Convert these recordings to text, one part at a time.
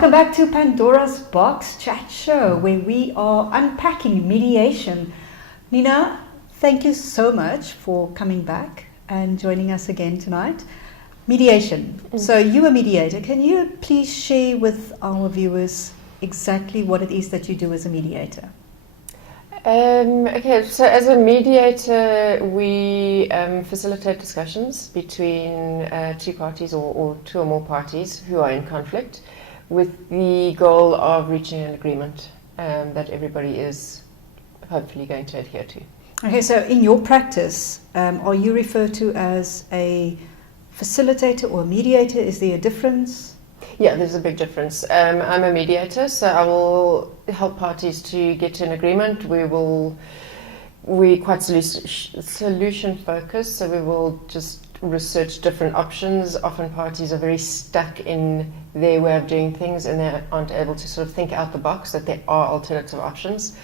Welcome back to Pandora's Box Chat Show, where we are unpacking mediation. Nina, thank you so much for coming back and joining us again tonight. Mediation. So you're a mediator. Can you please share with our viewers exactly what it is that you do as a mediator? Okay, so as a mediator, we facilitate discussions between two parties or two or more parties who are in conflict, with the goal of reaching an agreement that everybody is hopefully going to adhere to. Okay, so in your practice, are you referred to as a facilitator or a mediator? Is there a difference? Yeah, there's a big difference. I'm a mediator, so I will help parties to get to an agreement. We're quite solution focused, so we will just research different options. Often parties are very stuck in their way of doing things and they aren't able to sort of think out the box that there are alternative options.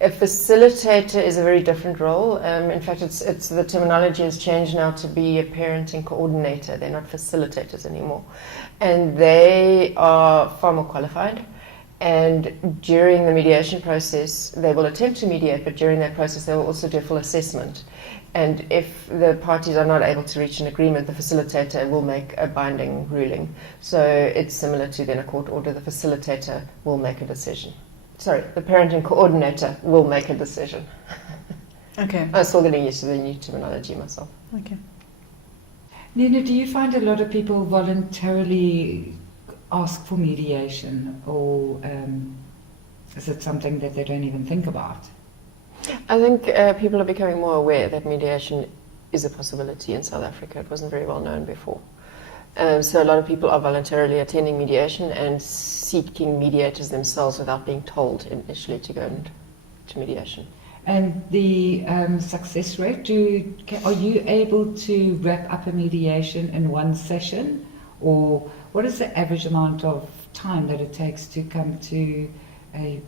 A facilitator is a very different role. In fact, it's the terminology has changed now to be a parenting coordinator. They're not facilitators anymore. And they are far more qualified. And during the mediation process, they will attempt to mediate, but during that process, they will also do a full assessment. And if the parties are not able to reach an agreement, the facilitator will make a binding ruling. So it's similar to then a court order. The facilitator will make a decision. Sorry, the parenting coordinator will make a decision. Okay. I'm still getting used to the new terminology myself. Okay. Nina, do you find a lot of people voluntarily ask for mediation, or is it something that they don't even think about? I think people are becoming more aware that mediation is a possibility in South Africa. It wasn't very well known before. So a lot of people are voluntarily attending mediation and seeking mediators themselves without being told initially to go into mediation. And the success rate, are you able to wrap up a mediation in one session? Or what is the average amount of time that it takes to come to an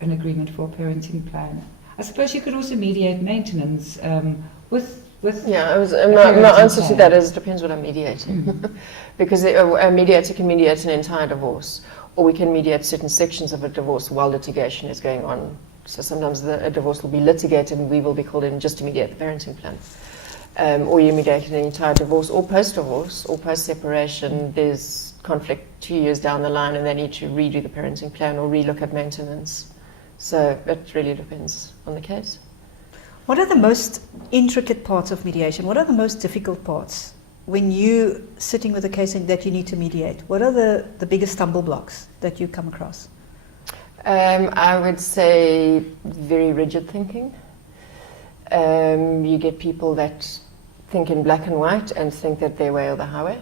agreement for a parenting plan? I suppose you could also mediate maintenance with yeah, my answer to that is it depends what I'm mediating. Because a mediator can mediate an entire divorce, or we can mediate certain sections of a divorce while litigation is going on. So sometimes a divorce will be litigated and we will be called in just to mediate the parenting plan. Or you mediate an entire divorce, or post-divorce, or post-separation. There's conflict 2 years down the line and they need to redo the parenting plan or relook at maintenance. So it really depends on the case. What are the most intricate parts of mediation? What are the most difficult parts when you're sitting with a case that you need to mediate? What are the biggest stumble blocks that you come across? I would say very rigid thinking. You get people that think in black and white and think that their way or the highway.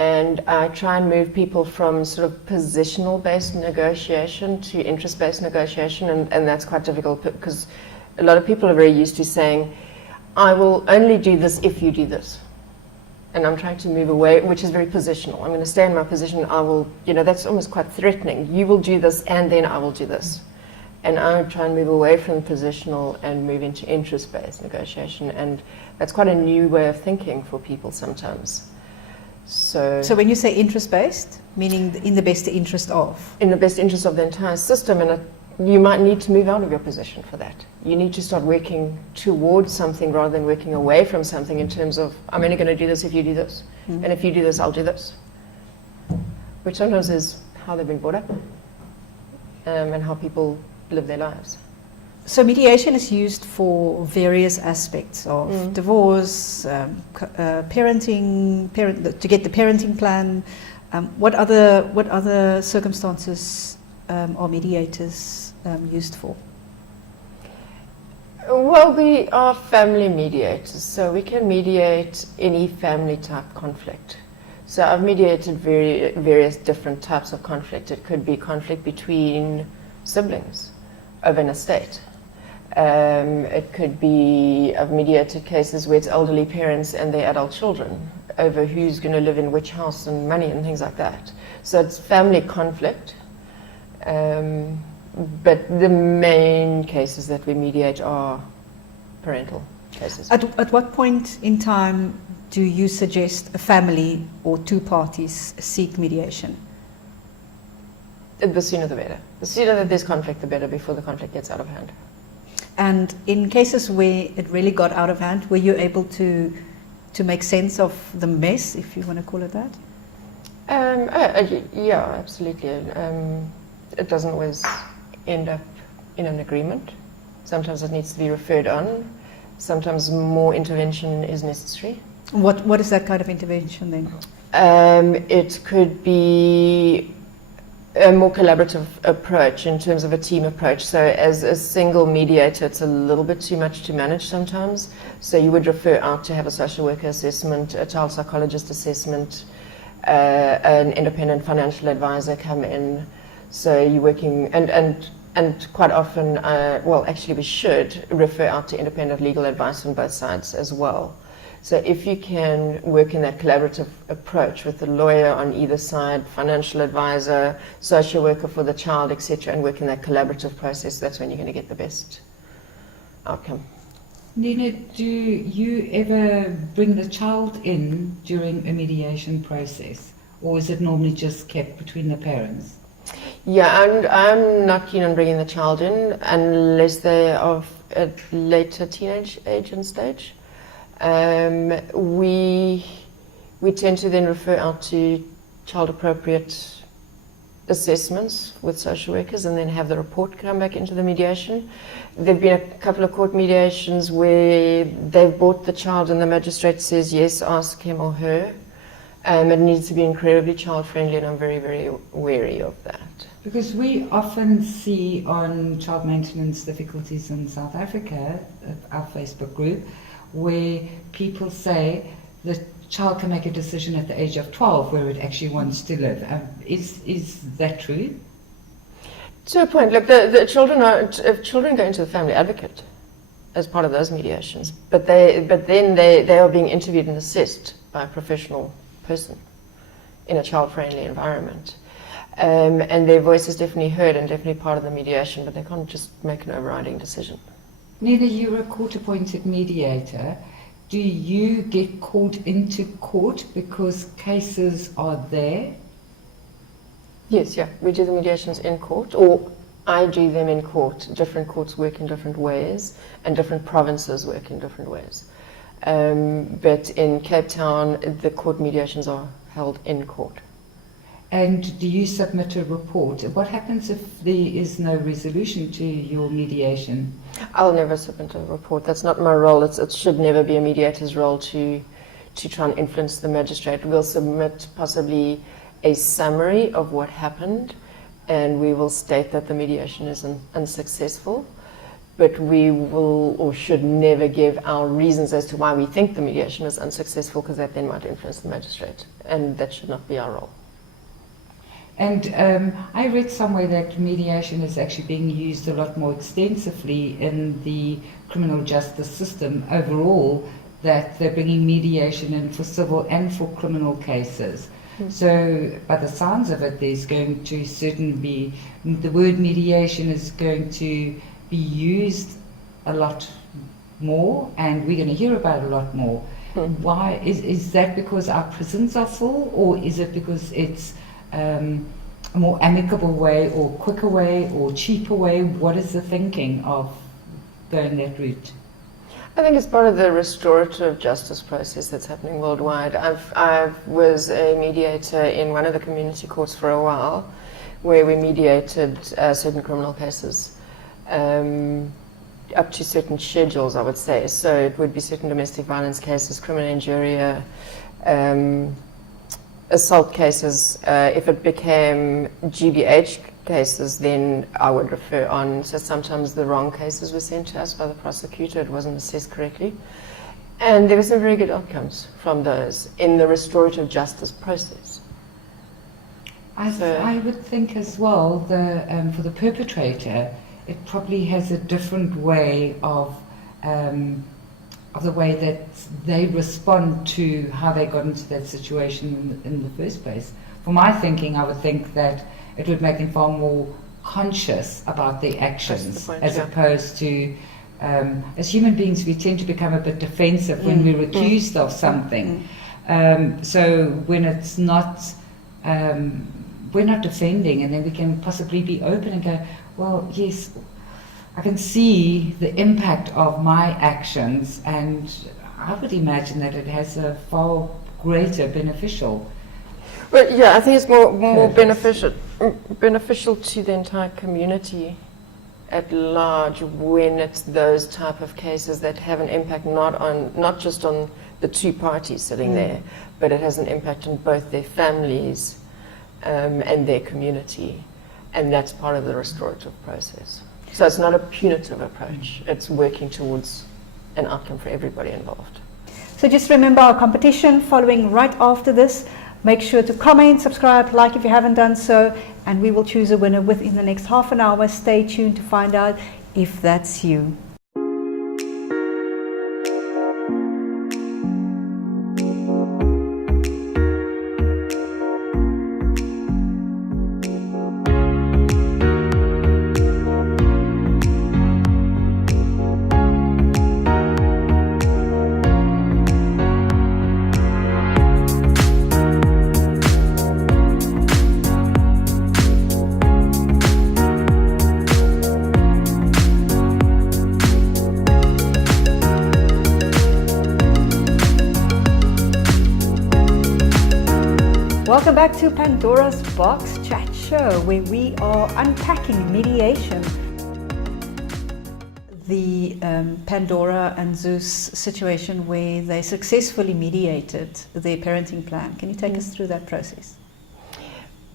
And I try and move people from sort of positional-based negotiation to interest-based negotiation, and that's quite difficult because a lot of people are very used to saying, I will only do this if you do this. And I'm trying to move away, which is very positional. I'm going to stay in my position, I will, that's almost quite threatening. You will do this and then I will do this. And I try and move away from positional and move into interest-based negotiation. And that's quite a new way of thinking for people sometimes. So when you say interest-based, meaning in the best interest of? In the best interest of the entire system, and you might need to move out of your position for that. You need to start working towards something rather than working away from something in terms of, I'm only going to do this if you do this. And if you do this, I'll do this. Which sometimes is how they've been brought up and how people live their lives. So mediation is used for various aspects of divorce, parenting, to get the parenting plan. What other circumstances are mediators used for? Well, we are family mediators, so we can mediate any family type conflict. So I've mediated various different types of conflict. It could be conflict between siblings over an estate. It could be, I've mediated cases where it's elderly parents and their adult children over who's going to live in which house and money and things like that. So it's family conflict. But the main cases that we mediate are parental cases. At what point in time do you suggest a family or two parties seek mediation? The sooner the better. The sooner that there's conflict, the better, before the conflict gets out of hand. And in cases where it really got out of hand, were you able to make sense of the mess, if you want to call it that? Yeah, absolutely. It doesn't always end up in an agreement. Sometimes it needs to be referred on. Sometimes more intervention is necessary. What is that kind of intervention then? It could be a more collaborative approach in terms of a team approach. So as a single mediator, it's a little bit too much to manage sometimes. So you would refer out to have a social worker assessment, a child psychologist assessment, an independent financial advisor come in. So you're working, and quite often, well, actually we should refer out to independent legal advice on both sides as well. So if you can work in that collaborative approach with the lawyer on either side, financial advisor, social worker for the child, etc., and work in that collaborative process, that's when you're going to get the best outcome. Nina, do you ever bring the child in during a mediation process, or is it normally just kept between the parents? Yeah, and I'm not keen on bringing the child in unless they are of a later teenage age and stage. We tend to then refer out to child appropriate assessments with social workers and then have the report come back into the mediation. There have been a couple of court mediations where they've brought the child and the magistrate says, yes, ask him or her. It needs to be incredibly child friendly, and I'm very, very wary of that. Because we often see on child maintenance difficulties in South Africa, our Facebook group, where people say the child can make a decision at the age of 12 where it actually wants to live. Is that true? To a point. Look, the children go into the family advocate as part of those mediations, but then they are being interviewed and assessed by a professional person in a child-friendly environment. And their voice is definitely heard and definitely part of the mediation, but they can't just make an overriding decision. Nina, you're a court-appointed mediator. Do you get called into court because cases are there? Yes, yeah. We do the mediations in court, or I do them in court. Different courts work in different ways, and different provinces work in different ways. But in Cape Town, the court mediations are held in court. And do you submit a report? What happens if there is no resolution to your mediation? I'll never submit a report. That's not my role. It should never be a mediator's role to try and influence the magistrate. We'll submit possibly a summary of what happened, and we will state that the mediation is unsuccessful. But we will or should never give our reasons as to why we think the mediation was unsuccessful, because that then might influence the magistrate, and that should not be our role. And I read somewhere that mediation is actually being used a lot more extensively in the criminal justice system overall, that they're bringing mediation in for civil and for criminal cases. Mm. So by the sounds of it, there's going to certainly be, the word mediation is going to be used a lot more, and we're going to hear about it a lot more. Mm. Why? Is that because our prisons are full, or is it because it's a more amicable way, or quicker way, or cheaper way? What is the thinking of going that route? I think it's part of the restorative justice process that's happening worldwide. I was a mediator in one of the community courts for a while, where we mediated certain criminal cases up to certain schedules, I would say. So it would be certain domestic violence cases, criminal injuria, assault cases. If it became GBH cases, then I would refer on. So sometimes the wrong cases were sent to us by the prosecutor. It wasn't assessed correctly. And there were some very good outcomes from those in the restorative justice process. I would think as well, for the perpetrator, it probably has a different way of the way that they respond to how they got into that situation in the first place. For my thinking, I would think that it would make them far more conscious about their actions, as opposed to, as human beings, we tend to become a bit defensive when we're accused of something. So when it's not we're not defending, and then we can possibly be open and go, well, yes, I can see the impact of my actions, and I would imagine that it has a far greater beneficial. But yeah, I think it's more beneficial to the entire community at large when it's those type of cases that have an impact not just on the two parties sitting there, but it has an impact on both their families and their community, and that's part of the restorative process. So it's not a punitive approach, it's working towards an outcome for everybody involved. So just remember our competition following right after this. Make sure to comment, subscribe, like if you haven't done so, and we will choose a winner within the next half an hour. Stay tuned to find out if that's you. Welcome back to Pandora's Box Chat Show, where we are unpacking mediation. The Pandora and Zeus situation where they successfully mediated their parenting plan. Can you take us through that process?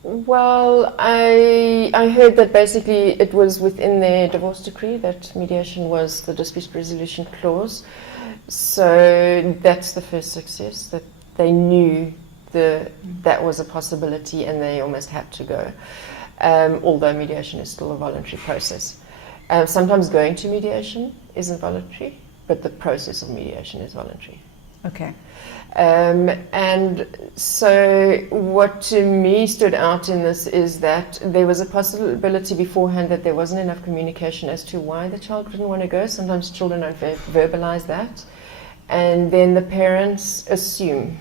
Well, I heard that basically it was within their divorce decree that mediation was the dispute resolution clause. So that's the first success, that they knew that was a possibility and they almost had to go, although mediation is still a voluntary process. Sometimes going to mediation isn't voluntary, but the process of mediation is voluntary. Okay. And so what to me stood out in this is that there was a possibility beforehand that there wasn't enough communication as to why the child didn't want to go. Sometimes children don't verbalize that. And then the parents assume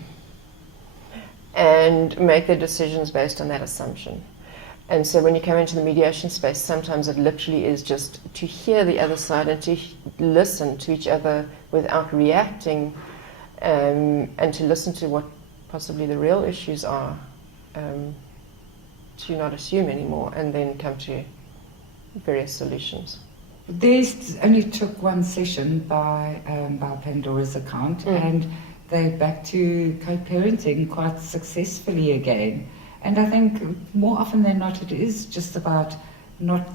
and make their decisions based on that assumption. And so when you come into the mediation space, sometimes it literally is just to hear the other side and to listen to each other without reacting, and to listen to what possibly the real issues are, to not assume anymore, and then come to various solutions. This only took one session by Pandora's account, and they're back to co-parenting quite successfully again. And I think more often than not, it is just about not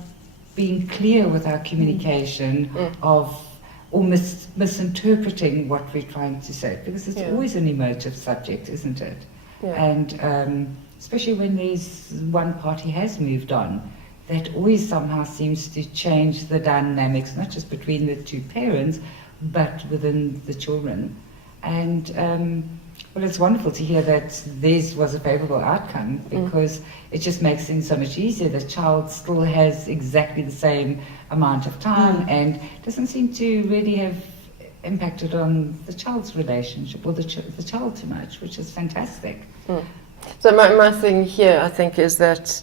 being clear with our communication or misinterpreting what we're trying to say, because it's always an emotive subject, isn't it? Yeah. And especially when there's one party has moved on, that always somehow seems to change the dynamics, not just between the two parents, but within the children. And well, it's wonderful to hear that this was a favourable outcome, because it just makes things so much easier. The child still has exactly the same amount of time and doesn't seem to really have impacted on the child's relationship or the child too much, which is fantastic. So my thing here, I think, is that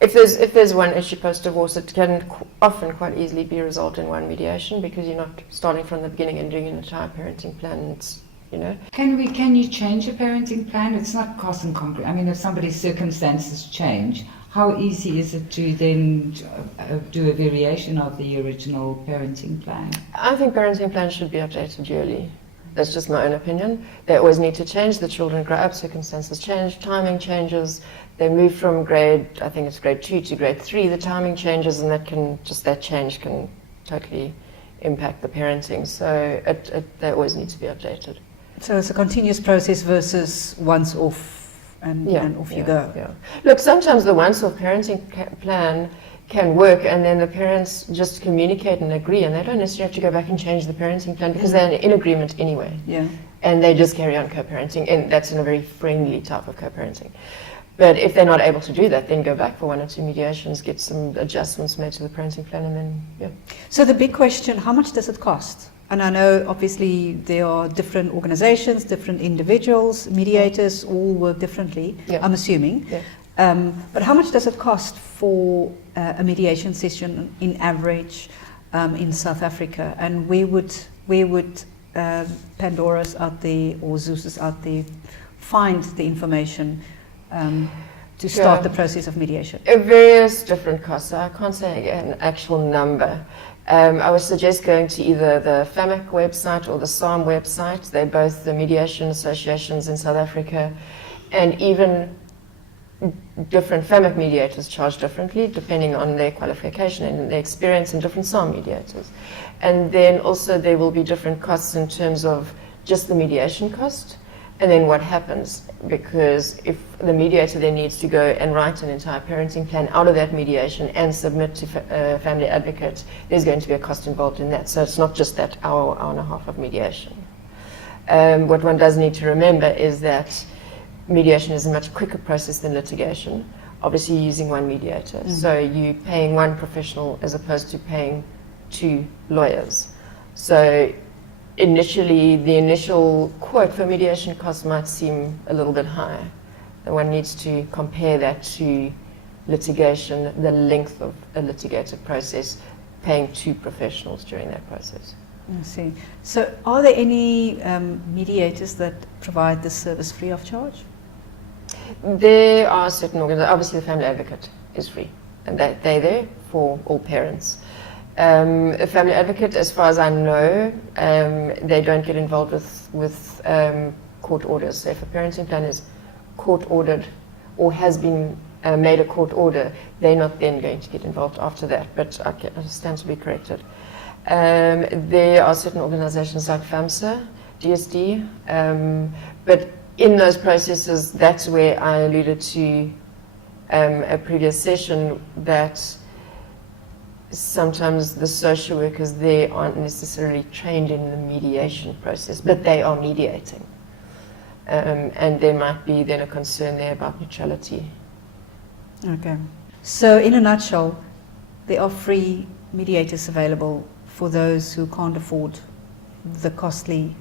if there's one issue post-divorce, it can often quite easily be resolved in one mediation, because you're not starting from the beginning and doing an entire parenting plan. It's, you know. Can you change a parenting plan? It's not cast in concrete. I mean, if somebody's circumstances change, how easy is it to then do a variation of the original parenting plan? I think parenting plans should be updated yearly. That's just my own opinion. They always need to change. The children grow up, circumstances change, timing changes. They move from grade 2 to grade 3. The timing changes, and that change can totally impact the parenting. So they always need to be updated. So it's a continuous process versus once off and off you go. Yeah. Look, sometimes the once-off parenting plan can work, and then the parents just communicate and agree, and they don't necessarily have to go back and change the parenting plan, because they're in agreement anyway. Yeah. And they just carry on co-parenting, and that's in a very friendly type of co-parenting. But if they're not able to do that, then go back for 1 or 2 mediations, get some adjustments made to the parenting plan, and then, So the big question, how much does it cost? And I know obviously there are different organizations, different individuals, mediators all work differently, I'm assuming. Yeah. But how much does it cost for a mediation session in average in South Africa? And where would Pandora's out there or Zeus's out there find the information to start the process of mediation? Various different costs. I can't say an actual number. I would suggest going to either the FAMAC website or the SAM website. They're both the mediation associations in South Africa, and even different FAMAC mediators charge differently depending on their qualification and their experience, and different SAM mediators. And then also there will be different costs in terms of just the mediation cost, and then what happens, because if the mediator then needs to go and write an entire parenting plan out of that mediation and submit to family advocate, there's going to be a cost involved in that. So it's not just that hour and a half of mediation. What one does need to remember is that mediation is a much quicker process than litigation, obviously using one mediator. So you're paying one professional as opposed to paying 2 lawyers. So initially, the initial quote for mediation costs might seem a little bit high. And one needs to compare that to litigation, the length of a litigated process, paying 2 professionals during that process. I see. So are there any mediators that provide this service free of charge? There are certain organizations, obviously the family advocate is free, and they're there for all parents. A family advocate, as far as I know, they don't get involved with court orders. So if a parenting plan is court ordered or has been made a court order, they're not then going to get involved after that, but I stand to be corrected. There are certain organizations like FAMSA, DSD, but in those processes, that's where I alluded to a previous session, that sometimes the social workers there aren't necessarily trained in the mediation process, but they are mediating. And there might be then a concern there about neutrality. Okay. So in a nutshell, there are free mediators available for those who can't afford the costly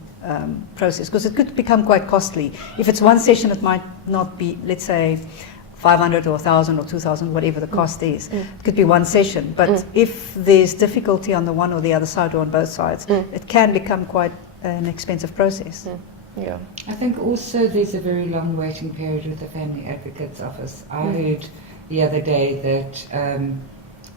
process, because it could become quite costly. If it's one session, it might not be, let's say, 500 or 1,000 or 2,000, whatever the cost is. It could be one session. But if there's difficulty on the one or the other side or on both sides, it can become quite an expensive process. Yeah. I think also there's a very long waiting period with the Family Advocate's Office. I heard the other day that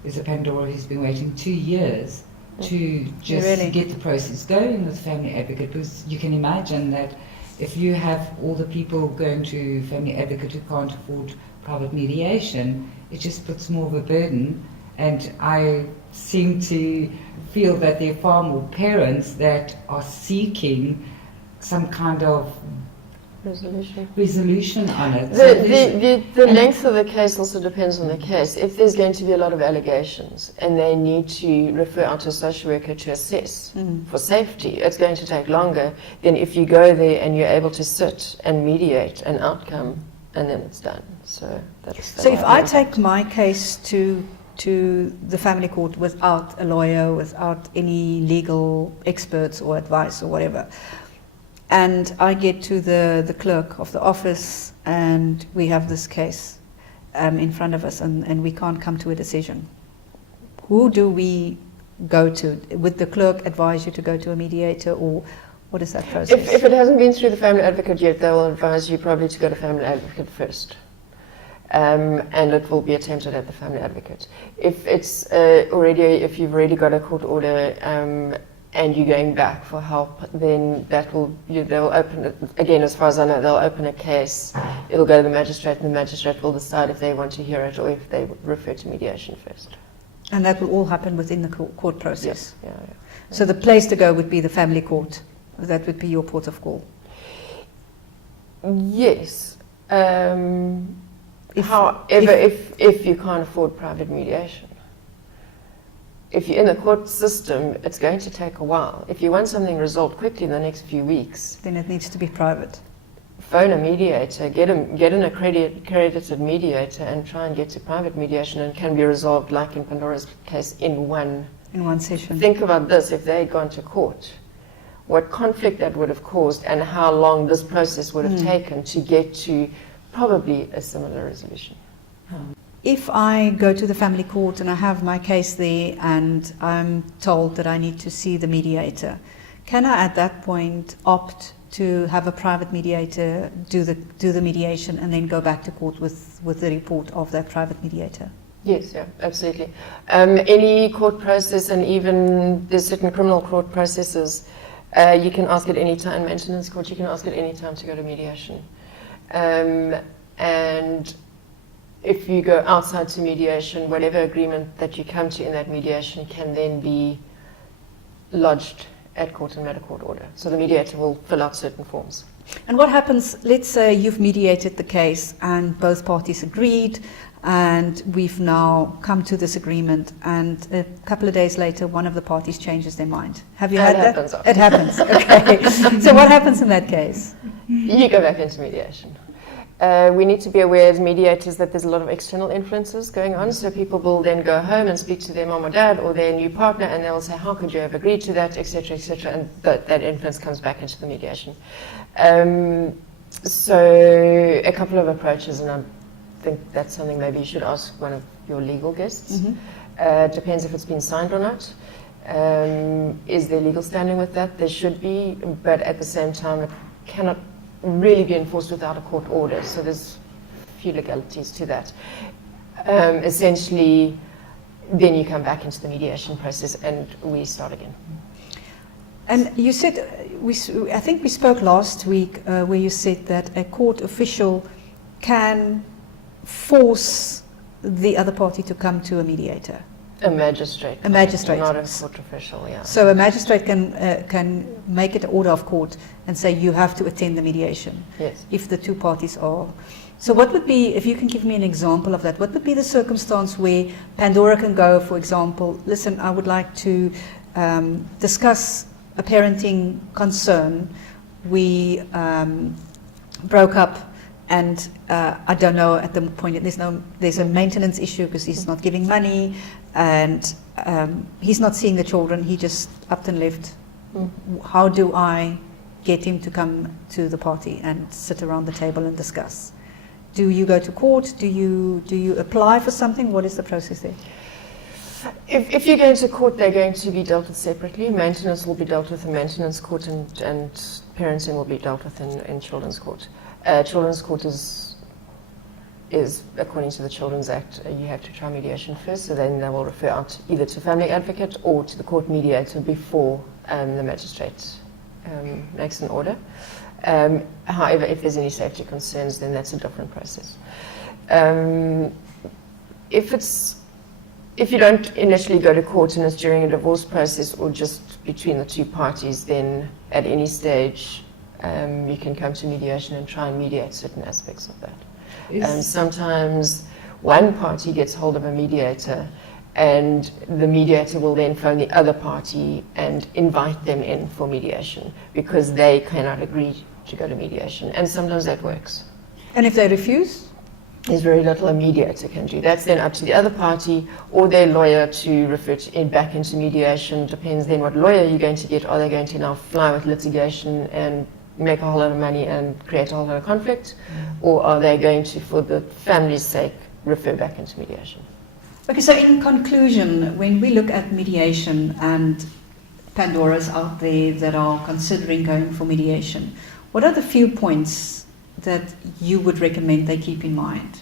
there's a Pandora who's been waiting 2 years to just get the process going with Family Advocate, because you can imagine that if you have all the people going to Family Advocate who can't afford private mediation, it just puts more of a burden. And I seem to feel that there are far more parents that are seeking some kind of resolution on it. The length of the case also depends on the case. If there's going to be a lot of allegations and they need to refer out to a social worker to assess for safety, it's going to take longer than if you go there and you're able to sit and mediate an outcome and then it's done. So that's So if I take my case to the family court without a lawyer, without any legal experts or advice or whatever, and I get to the clerk of the office and we have this case in front of us and we can't come to a decision, who do we go to? Would the clerk advise you to go to a mediator, or what is that process? If it hasn't been through the family advocate yet, they will advise you probably to go to family advocate first. And it will be attempted at the family advocate. If it's if you've already got a court order and you're going back for help, then they'll open it again. As far as I know, they'll open a case. It'll go to the magistrate, and the magistrate will decide if they want to hear it or if they refer to mediation first. And that will all happen within the court process. Yeah. So the place to go would be the family court. That would be your port of call. Yes. However, if you can't afford private mediation, if you're in the court system, it's going to take a while. If you want something resolved quickly in the next few weeks, then it needs to be private. Phone a mediator, get an accredited mediator, and try and get to private mediation, and can be resolved, like in Pandora's case, in one session. Think about this: if they had gone to court, what conflict that would have caused, and how long this process would have taken to get to probably a similar resolution. if I go to the family court and I have my case there and I'm told that I need to see the mediator, can I at that point opt to have a private mediator do the mediation and then go back to court with the report of that private mediator? Yes, yeah, absolutely. Any court process, and even there's certain criminal court processes, you can ask at any time. Maintenance court, you can ask at any time to go to mediation. And if you go outside to mediation, whatever agreement that you come to in that mediation can then be lodged at court and made a court order. So the mediator will fill out certain forms. And what happens, let's say you've mediated the case and both parties agreed, and we've now come to this agreement, and a couple of days later one of the parties changes their mind. Have you had that? It happens. Okay. So what happens in that case? You go back into mediation. We need to be aware as mediators that there's a lot of external influences going on, so people will then go home and speak to their mom or dad or their new partner, and they'll say, how could you have agreed to that, etc., etc., and that influence comes back into the mediation. So a couple of approaches, and I think that's something maybe you should ask one of your legal guests. Depends if it's been signed or not. Is there legal standing with that? There should be, but at the same time it cannot really be enforced without a court order, so there's a few legalities to that. Essentially, then you come back into the mediation process and we start again. And you said, I think we spoke last week where you said that a court official can force the other party to come to a mediator. A magistrate. A magistrate. Not a court official, yeah. So a magistrate can make it an order of court and say you have to attend the mediation. Yes. If the two parties are. So what would be, if you can give me an example of that, what would be the circumstance where Pandora can go, for example, listen, I would like to discuss a parenting concern. We broke up, and I don't know at the point, there's a maintenance issue because he's not giving money, and he's not seeing the children, he just upped and left. How do I get him to come to the party and sit around the table and discuss? Do you go to court? Do you apply for something? What is the process there? If you go to court, they're going to be dealt with separately. Maintenance will be dealt with in maintenance court, and parenting will be dealt with in children's court. Children's court is according to the Children's Act, you have to try mediation first, so then they will refer out either to family advocate or to the court mediator before the magistrate makes an order. However, if there's any safety concerns, then that's a different process. If you don't initially go to court and it's during a divorce process or just between the two parties, then at any stage you can come to mediation and try and mediate certain aspects of that. And sometimes one party gets hold of a mediator, and the mediator will then phone the other party and invite them in for mediation because they cannot agree to go to mediation. And sometimes that works. And if they refuse? There's very little a mediator can do. That's then up to the other party or their lawyer to refer back into mediation. Depends then what lawyer you're going to get. Are they going to now fly with litigation and make a whole lot of money and create a whole lot of conflict? Or are they going to, for the family's sake, refer back into mediation? Okay, so in conclusion, when we look at mediation and Pandoras out there that are considering going for mediation, what are the few points that you would recommend they keep in mind?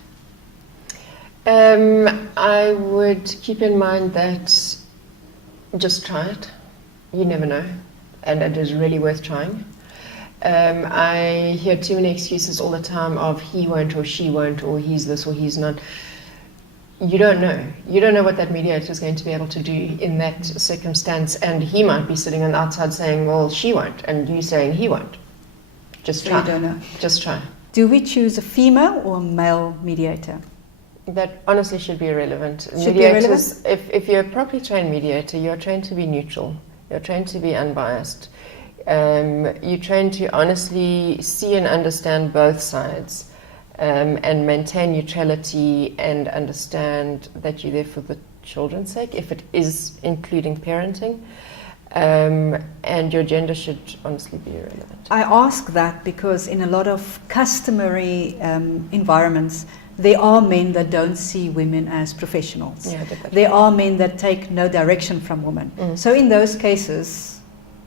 I would keep in mind that just try it. You never know, and it is really worth trying. I hear too many excuses all the time of he won't or she won't or he's this or he's not. You don't know. You don't know what that mediator is going to be able to do in that circumstance, and he might be sitting on the outside saying, well, she won't, and you saying he won't. Just try. You don't know. Just try. Do we choose a female or a male mediator? That honestly should be irrelevant. Should be irrelevant? If you're a properly trained mediator, you're trained to be neutral. You're trained to be unbiased. You're trained to honestly see and understand both sides, and maintain neutrality and understand that you're there for the children's sake, if it is including parenting. And your gender should honestly be irrelevant. I ask that because in a lot of customary environments, there are men that don't see women as professionals. Yeah, I get that. There are men that take no direction from women. So in those cases,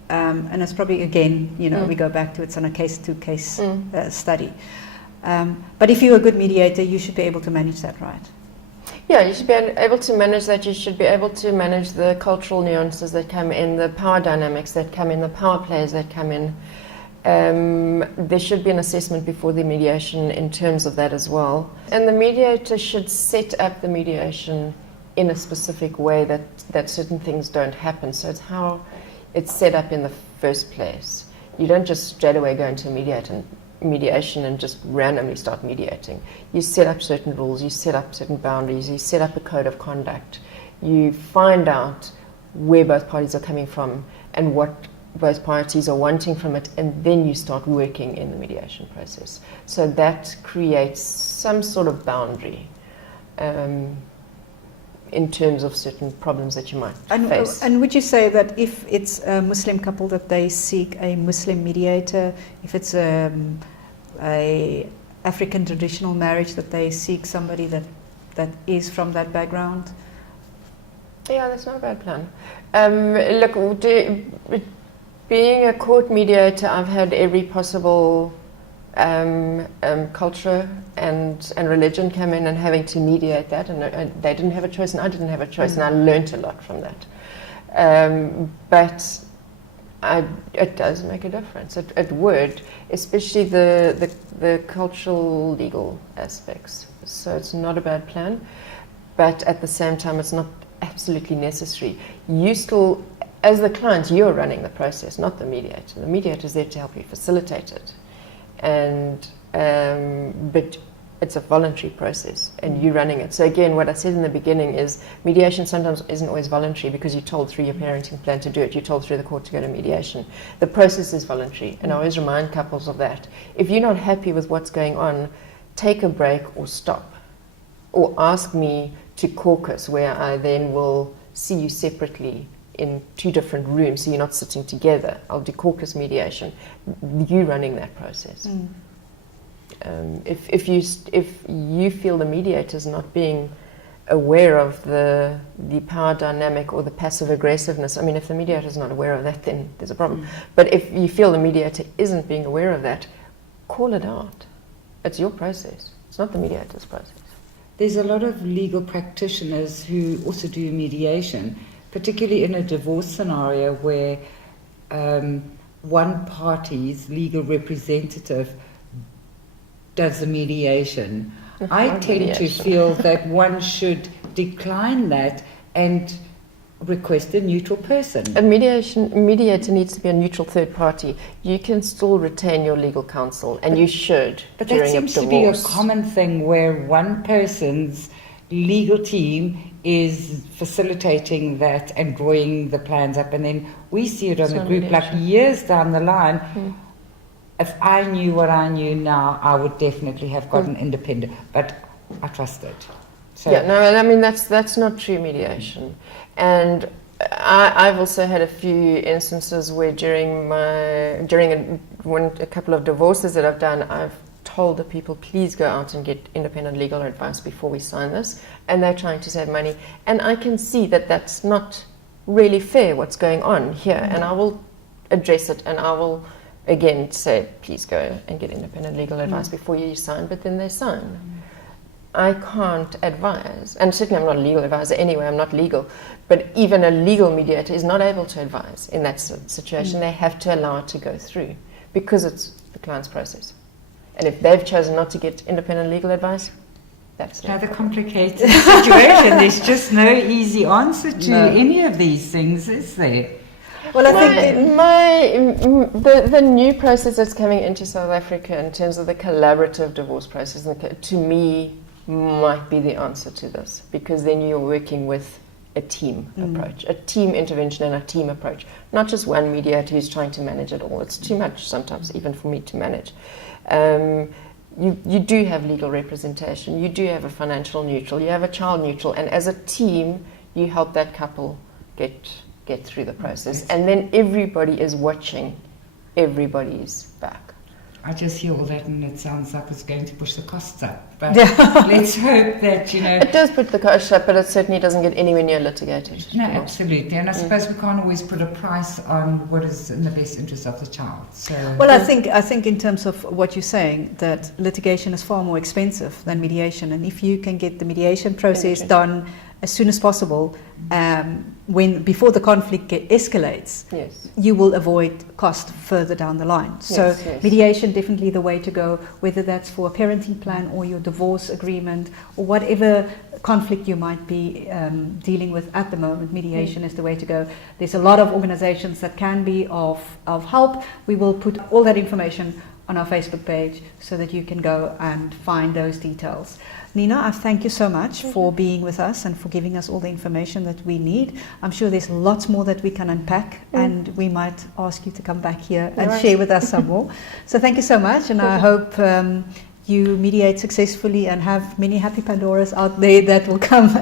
and it's probably, again, we go back to it's on a case-to-case study. But if you're a good mediator, you should be able to manage that, right? Yeah, you should be able to manage that. You should be able to manage the cultural nuances that come in, the power dynamics that come in, the power plays that come in. There should be an assessment before the mediation in terms of that as well. And the mediator should set up the mediation in a specific way that certain things don't happen. So it's how it's set up in the first place. You don't just straight away go into mediation and just randomly start mediating. You set up certain rules, you set up certain boundaries, you set up a code of conduct. You find out where both parties are coming from and what both parties are wanting from it, and then you start working in the mediation process. So that creates some sort of boundary in terms of certain problems that you might face. And would you say that if it's a Muslim couple that they seek a Muslim mediator, if it's a African traditional marriage that they seek somebody that is from that background? Yeah, that's not a bad plan. Look, being a court mediator, I've had every possible culture and religion come in and having to mediate that, and they didn't have a choice and I didn't have a choice, and I learnt a lot from that. But it does make a difference. It would, especially the cultural legal aspects. So it's not a bad plan, but at the same time it's not absolutely necessary. You still, as the client, you're running the process, not the mediator. The mediator is there to help you facilitate it. But it's a voluntary process and you're running it. So again, what I said in the beginning is mediation sometimes isn't always voluntary because you're told through your parenting plan to do it. You're told through the court to go to mediation. The process is voluntary, and I always remind couples of that. If you're not happy with what's going on, take a break or stop. Or ask me to caucus, where I then will see you separately in 2 different rooms, so you're not sitting together. I'll do caucus mediation. You running that process. If you feel the mediator is not being aware of the power dynamic or the passive aggressiveness, I mean, if the mediator is not aware of that, then there's a problem. But if you feel the mediator isn't being aware of that, call it out. It's your process. It's not the mediator's process. There's a lot of legal practitioners who also do mediation, particularly in a divorce scenario where one party's legal representative does the mediation. I tend to feel that one should decline that and request a neutral person. A mediator needs to be a neutral third party. You can still retain your legal counsel, and you should. But during that seems a to be a divorce. common thing where one person's legal team is facilitating that and drawing the plans up, and then we see it on the group like years down the line. If I knew what I knew now, I would definitely have gotten independent, but I trust it. So Yeah, no, I mean that's not true mediation. And I've also had a few instances where during a couple of divorces that I've done, I've told the people, please go out and get independent legal advice before we sign this, and they're trying to save money, and I can see that that's not really fair what's going on here, and I will address it, and I will again say, please go and get independent legal advice before you sign, but then they sign. I can't advise, and certainly I'm not a legal advisor anyway, I'm not legal, but even a legal mediator is not able to advise in that situation. They have to allow it to go through because it's the client's process. And if they've chosen not to get independent legal advice, that's another complicated situation. There's just no easy answer to any of these things, is there? Well, I think the new process that's coming into South Africa in terms of the collaborative divorce process, to me, might be the answer to this, because then you're working with a team approach, a team intervention and a team approach, not just one mediator who's trying to manage it all. It's too much sometimes, even for me to manage. You do have legal representation, you do have a financial neutral, you have a child neutral, and as a team, you help that couple get through the process, and then everybody is watching everybody's back. I just hear all that and it sounds like it's going to push the costs up. But Yeah. let's hope that, you know... It does put the cost up, but it certainly doesn't get anywhere near litigated. No, absolutely. And I suppose we can't always put a price on what is in the best interest of the child. So Well, I think in terms of what you're saying, that litigation is far more expensive than mediation, and if you can get the mediation process done as soon as possible, before the conflict escalates, Yes. you will avoid cost further down the line. So Yes. mediation definitely the way to go, whether that's for a parenting plan or your divorce agreement or whatever conflict you might be dealing with at the moment. Mediation is the way to go. There's a lot of organizations that can be of help. We will put all that information on our Facebook page so that you can go and find those details. Nina, I thank you so much for being with us and for giving us all the information that we need. I'm sure there's lots more that we can unpack, and we might ask you to come back here and share with us some more. So thank you so much, and I hope you mediate successfully and have many happy Pandoras out there that will come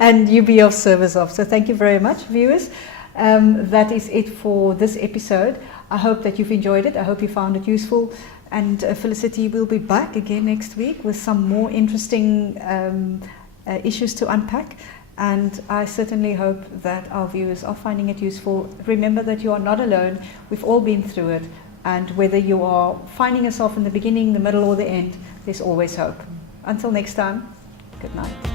and you be of service of. So thank you very much, viewers. That is it for this episode. I hope that you've enjoyed it. I hope you found it useful. And Felicity will be back again next week with some more interesting issues to unpack. And I certainly hope that our viewers are finding it useful. Remember that you are not alone. We've all been through it. And whether you are finding yourself in the beginning, the middle, or the end, there's always hope. Until next time, good night.